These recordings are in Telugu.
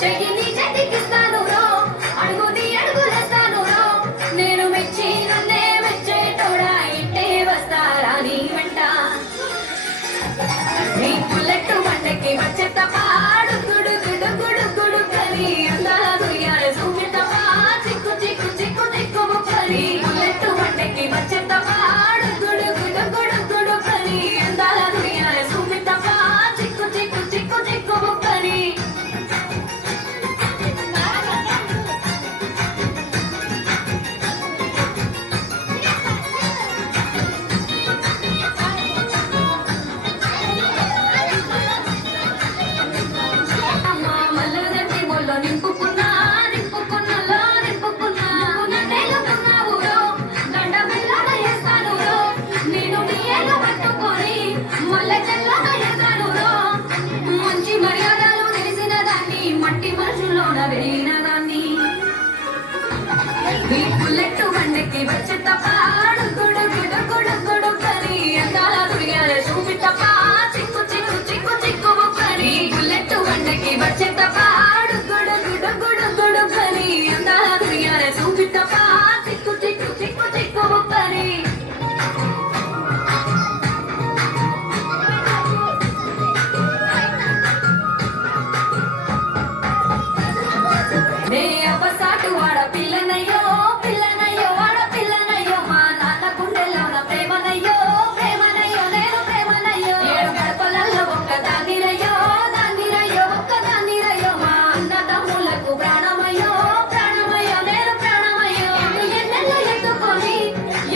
చెయ్యి నీ చేతికిస్తాను రో, అడుగు నీ అడుగులేస్తాను రో, నేను మెచ్చి నన్నే మెచ్చేటోడా ఇంటే వస్తారా నీ వెంట. నీ బుల్లెట్ బండకి వచ్చేట పాడు గుడు గుడు గుడు గుడు కలి అందాల దుయ్యాల చూపిటవా చిక్కు చిక్కు చిక్కు చిక్కు ముక్కలి. బుల్లెట్ బండకి వచ్చేట పాడు గుడు గుడు గుడు గుడు కలి అందాల దుయ్యాల చూపిటవా చిక్కు చిక్కు చిక్కు చిక్కు ముక్కలి. నింపుకున్నా నింపుకున్నలో నింపుకున్నా నేలుకున్నావు రో, గండ బిల్లన వేస్తాను రో, నేను నీ ఏలు పట్టుకొని మల్లె చెల్లన వేస్తాను రో. మంచి మర్యాదలు తెలిసిన దాన్ని, మట్టి మనుషుల్లోన వెళ్ళిన దాన్ని. ఈ బుల్లెట్ బండకి వచ్చే తపాడు గుడు గుడు గుడు గుడు కరి అందాల దుర్గాల చూపిటపా చిక్కు చిక్కు చిక్కు చిక్కు ముక్కరి. బుల్లెట్ బండకి వచ్చే తపాడు గుడు గుడు గుడు గుడు కరి అందాల దుర్గాల చూపిటపా చిక్కు చిక్కు చిక్కు చిక్కు ముక్కరి. నే అప్పసాటు వాడ పిల్లనయ్యో పిల్లనయ్యో వాడ పిల్లనయ్యో, మా నాన్న గుండెలోన ప్రేమనయ్యో ప్రేమనయ్యో నేను ప్రేమనయ్యో. ఏడు గడపలలో ఒక్క దాన్నిరయ్యో దాన్నిరయ్యో ఒక్క దాన్నిరయ్యో, మా అన్న తమ్ములకు ప్రాణమయ్యో ప్రాణమయ్యో నేను ప్రాణమయ్యో. ఎన్నెల్లో ఎత్తుకొని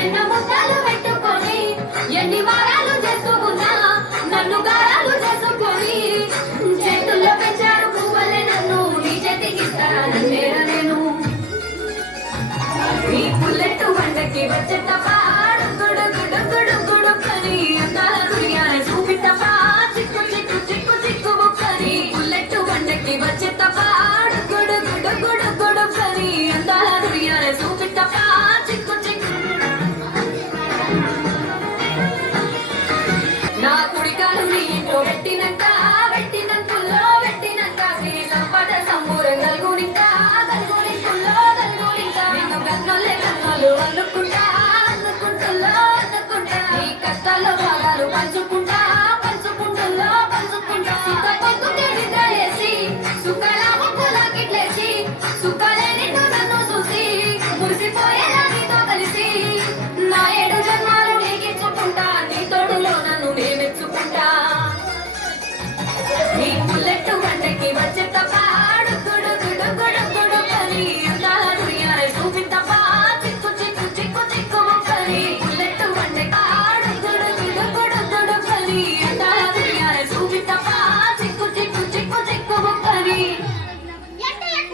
ఎన్న ముద్దాలు పెట్టుకొని ఎన్ని వారాలు చేసుకున్నా నన్ను గారాలు చేసుకొని, చేతుల్లో పెంచారు పువ్వలే నన్ను నీ చేతికిస్తారా నన్నేరా నేను. ఈ బుల్లెట్ బండకి వచ్చేట పాడు గుడు గుడు గుడు గుడు కరి అందాల దుర్గాల చూపిటపా చిక్కు చిక్కు చిక్కు చిక్కు ముక్కరి. బుల్లెట్ బండకి వచ్చే